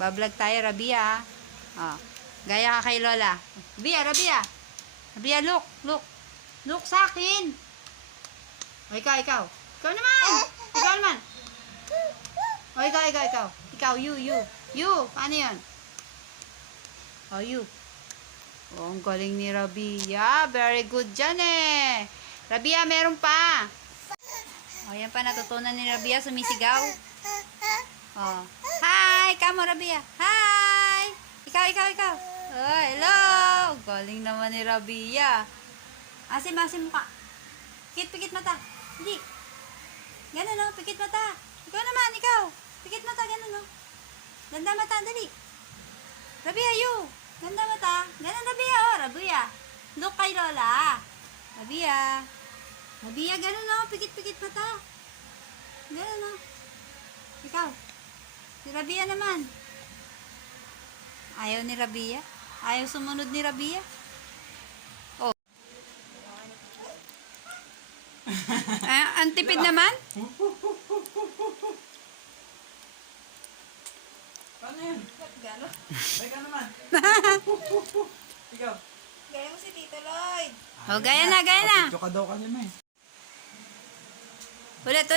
Bablog tayo, Rabia. Oh. Gaya ka kay Lola. Rabia. Rabia, look. Look sa akin. O, ikaw. Ikaw naman. O, ikaw. Ikaw, you. Paano yun? O, you. Oh, ang galing ni Rabia. Very good dyan eh. Rabia, meron pa. O, yan pa. Natutunan ni Rabia. Sumisigaw. Oh. Hi! Kamo, Rabia. Hi! Ikaw. Oh, hello! Galing naman ni Rabia. Asim mukha. Pikit mata. Hindi. Ganun, no? Pikit mata. Ikaw. Pikit mata, ganun, no? Ganda mata, dali. Rabia, you. Ganda mata. Ganun, Rabia, oh. Rabia. Look kay Lola. Rabia, ganun, no? Pikit mata. Ganun, no? Ikaw. Si Rabia naman. Ayaw ni Rabia. Ayaw sumunod ni Rabia. Oh. Ang tipid naman. Paano yun? Gano'n? Teka naman. Ikaw. Gaya mo si Tito Lloyd. Oh, gaya na. Picture ka daw kanina eh. Ulit.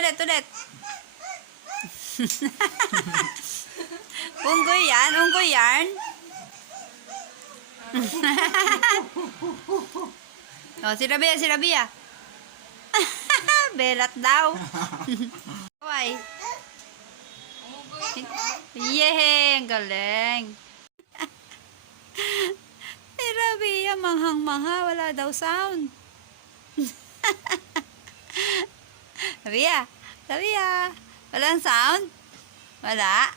Unggoy yarn. Oh, si Rabia. Belat daw. Why? Yehey, ang galing. Si Rabia, manghang-mangha, wala daw sound. Rabia, walang sound? Wala?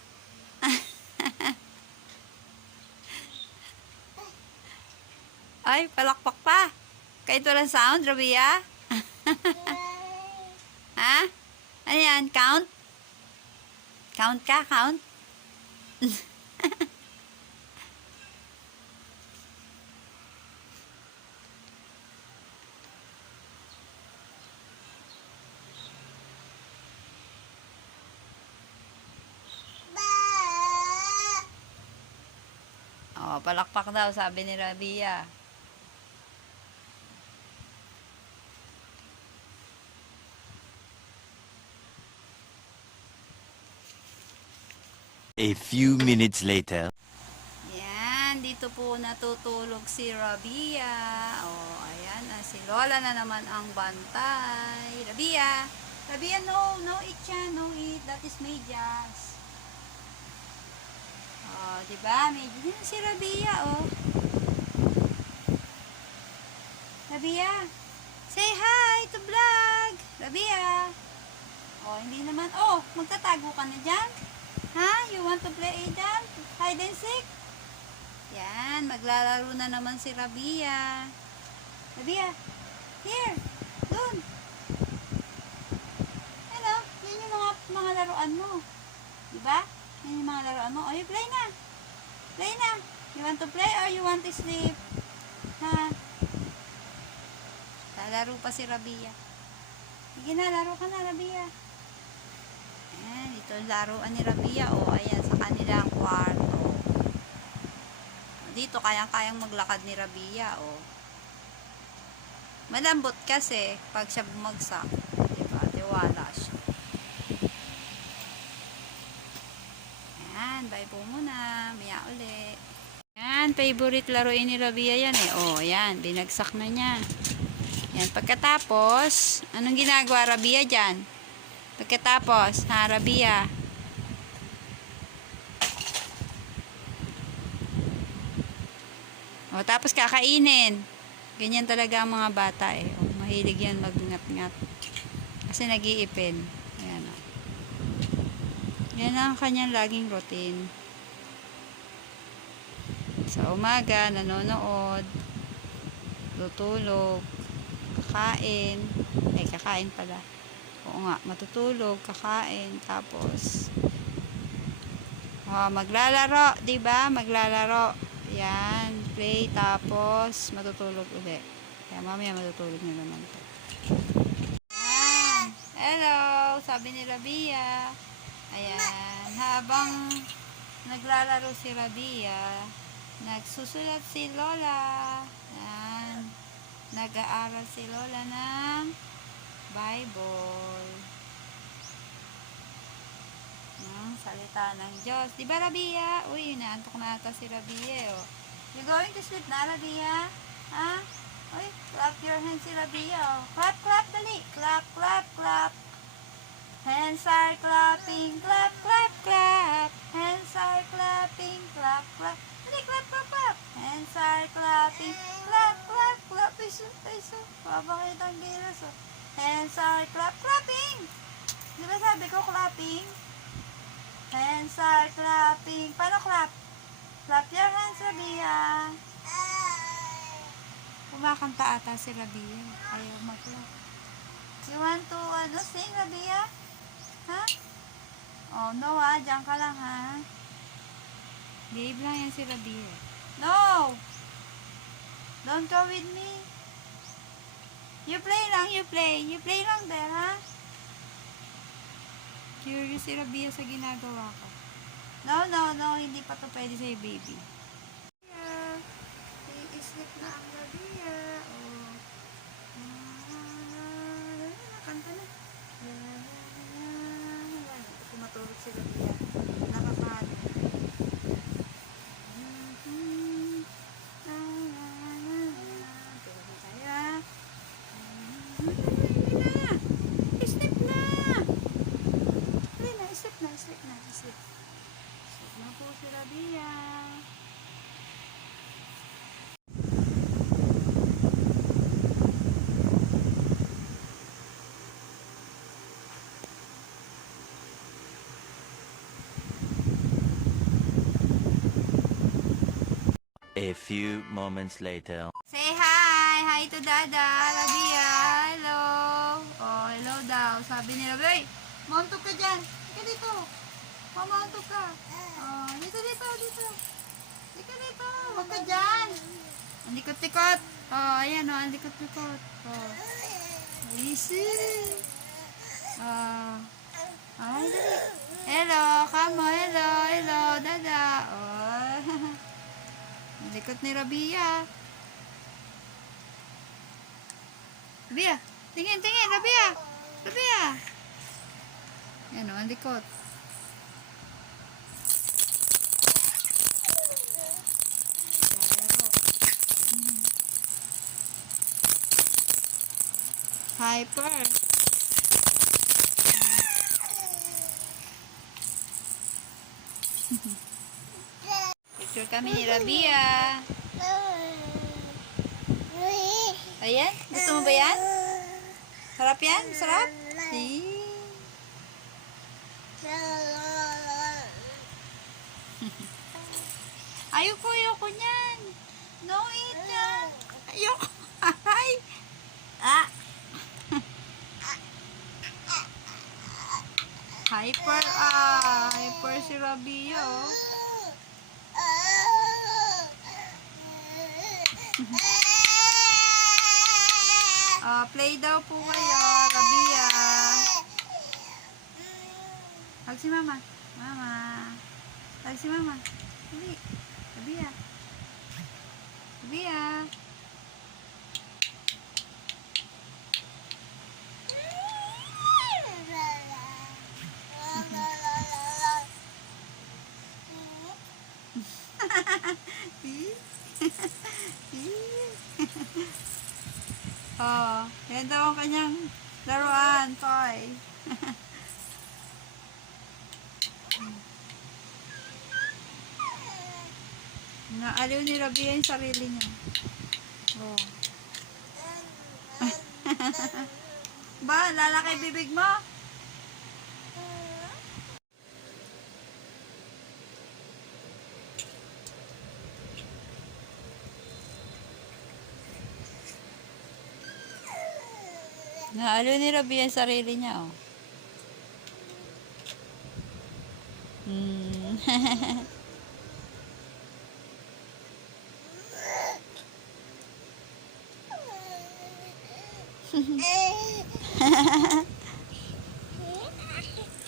Ay, palakpak pa. Kahit walang sound, Rabia? Ha? Ano yan? Count? Count ka? Count? Oh, palakpak daw, sabi ni Rabia. A few minutes later. Yan, dito po natutulog si Rabia. Oh, ayan, si Lola na naman ang bantay. Rabia, no eat yan, no eat. That is medyas. Oh, diba? Medyas yan si Rabia, oh. Rabia, say hi to vlog. Rabia. Oh, hindi naman. Oh, magtatago ka na dyan. Ha? You want to play dyan? Hide and seek? Yan, maglalaro na naman si Rabia. Rabia, here, dun. Hello, yan yung mga laruan mo. Diba? Yan yung mga laruan mo. O, you play na. You want to play or you want to sleep? Ha? Lalaro pa si Rabia. Sige na, laro ka na, Rabia. Ayan, ito ang laruan ni Rabia. O, ayan, sa kanilang kwarto. Dito, kayang-kayang maglakad ni Rabia. O. Malambot kasi, pag siya bumagsak. Diba? Tiwala siya. Ayan, bye po muna. Maya uli. Ayan, favorite laruin ni Rabia yan eh. O, ayan, binagsak na niya. Ayan, pagkatapos, anong ginagawa Rabia dyan? Pagkatapos, ha, Rabia. O, tapos kakainin. Ganyan talaga ang mga bata eh. O, mahilig yan magngat-ngat. Kasi nag-iipin. Ayan o. Yan ang kanyang laging routine. Sa umaga, nanonood. Tutulog. Kakain. Ay, kakain pala. Oo nga, matutulog, kakain, tapos maglalaro, 'di ba? Maglalaro. Yan, play tapos matutulog ulit. Kaya mamaya matutulog na naman 'to. Hello, sabi ni Rabia. Ayan, habang Naglalaro si Rabia. Nagsusulat si Lola. Yan. Nag-aaral si Lola ng Bible. Salita ng Diyos. Di ba, Rabia? Uy, inaantok na ata si Rabia, oh. You going to sleep na, Rabia? Ha? Uy, clap your hands si Rabia, oh. Clap, clap, dali. Clap, clap, clap. Hands are clapping, clap, clap, clap. Hands are clapping, clap, clap. Dali, clap, clap, clap. Hands are clapping, clap, clap, clap. Ay, so. Babakit ang gilas, oh. Hands are clap, clapping. Di ba sabi ko, clapping? Hands are clapping. Paano clap? Clap your hands, Rabia. Kumakanta ata si Rabia. Ayaw mag-clap. You want to, sing, Rabia? Ha? Oh, no, ha? Diyan ka lang, ha? Babe lang yan si Rabia. No! Don't go with me. You play lang, you play. You play lang there, ha? Curious si Rabia sa ginagawa ko. No, no, no. Hindi pa to pwede sa'yo, baby. Yeah. I-sleep na ang Rabia. Oh. Nakanta na. Kumatulog si Rabia. Nakakano. Tulog na tayo, ha? Sleep na! Sleep na. Sleep na po si Rabia. A few moments later. Say hi! Hi to Dada! Rabia! Hello! Oh, hello daw. Sabi ni Rabia, montok ka dyan! Ika dito! Mamontok ka! Oh, dito! Ika dito! Huwag ka dyan! Ang likot-likot! Oh, ayan oh, ang likot-likot. Oh. Easy! Oh. Ay, dali! Hello! Come on! Hello! Dada! Oh. Ang likot ni Rabia. Rabia! Tingin! Rabia! Yan o, ang likot. Hyper. Picture kami ni Rabia. Ayan, gusto mo ba yan? Sarap yan? Sarap? Ayoko niyan. No eat yan. Ayoko. Ay. Ah. Hyper si Rabia, oh. Play daw po kayo, Rabia. Tawag si Mama. Tawag si Mama. Dali. Rabia. Oh, yan daw ang kanyang laruan, toy. Naaliw ni Rabia yung sarili niya. Oh. Ba, lalaki bibig mo? Naaliw ni Rabia yung sarili niya, oh.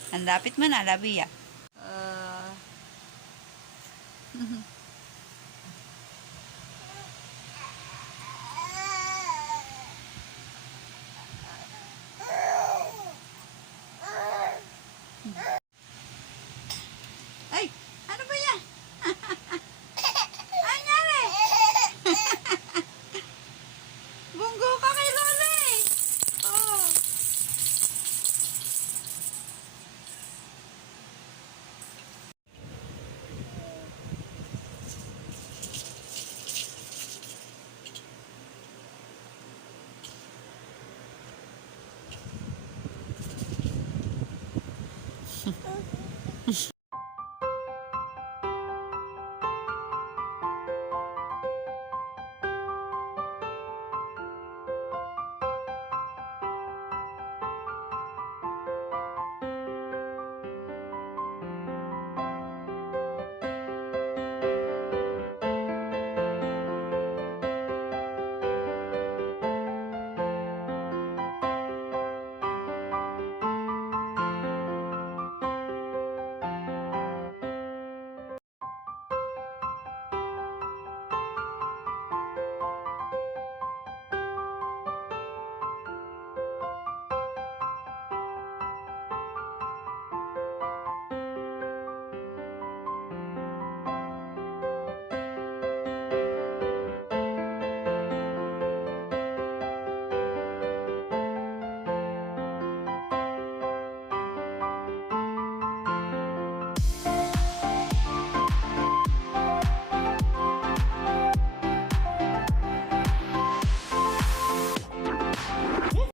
Ang lapit mo na, Rabia. Ay, ano ba yan? Ano nangyari? Bunggo ka kay Lola eh. Oh.